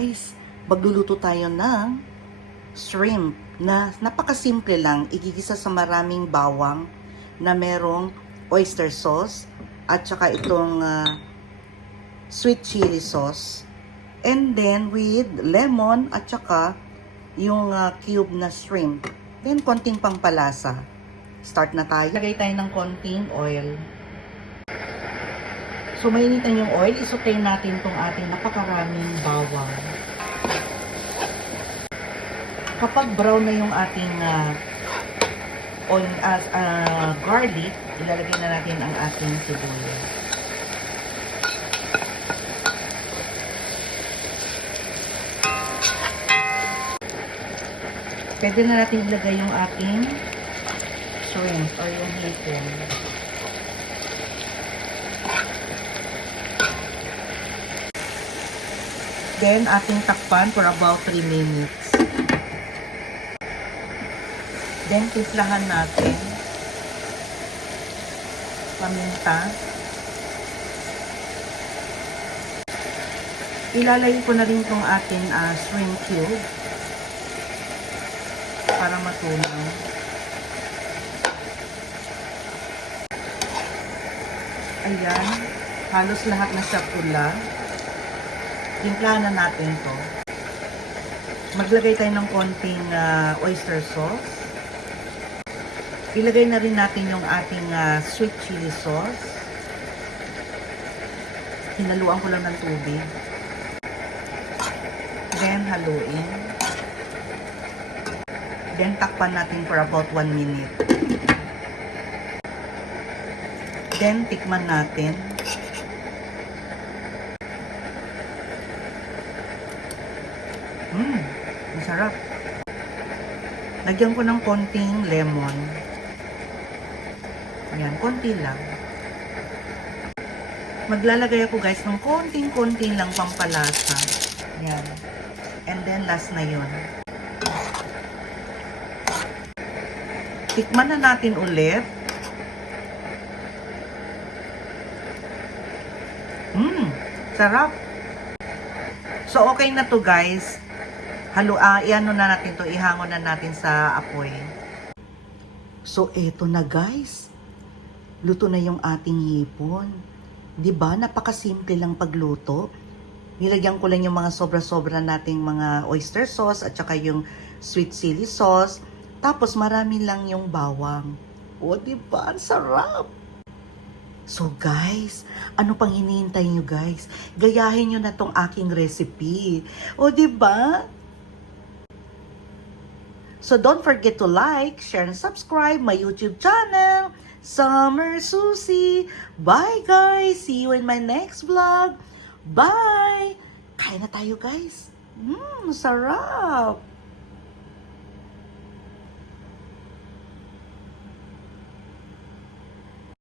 guys, magluluto tayo ng shrimp na napakasimple lang. Igigisa sa maraming bawang na merong oyster sauce at saka itong sweet chili sauce. And then with lemon at saka yung cube na shrimp. Then konting pampalasa. Start na tayo. Lagay tayo ng konting oil. So, mainitan yung oil, isutay natin itong ating napakaraming bawang. Kapag brown na yung ating garlic, ilalagay na natin ang ating sibuyas. Pwede na natin ilagay yung ating shrimp or yung hipon. Then, ating takpan for about 3 minutes. Then, tislahan natin. Paminta. Ilalagay ko na rin itong ating shrimp cube para matunaw. Ayan. Halos lahat na siya pula. Timplahan na natin to. Maglagay tayo ng konting oyster sauce. Ilagay na rin natin yung ating sweet chili sauce. Hinaluan ko lang ng tubig. Then, haluin. Then, takpan natin for about 1 minute. Then, tikman natin. Masarap. Lagyan ko ng konting lemon. Ayan, konti lang. Maglalagay ako guys ng konting-konti lang pampalasa. Ayan. And then last na yun. Tikman na natin ulit. Sarap. So okay na to guys. Iano na natin to, ihangon na natin sa apoy. So, eto na guys. Luto na yung ating hipon. Diba? Napakasimple lang pagluto. Nilagyan ko lang yung mga sobra-sobra nating mga oyster sauce at saka yung sweet chili sauce. Tapos, marami lang yung bawang. O, diba? Ang sarap! So guys, ano pang hinihintay nyo guys? Gayahin nyo na tong aking recipe. O, diba? So don't forget to like, share, and subscribe my YouTube channel, Summer Susie. Bye guys! See you in my next vlog. Bye! Kain na tayo guys. Sarap!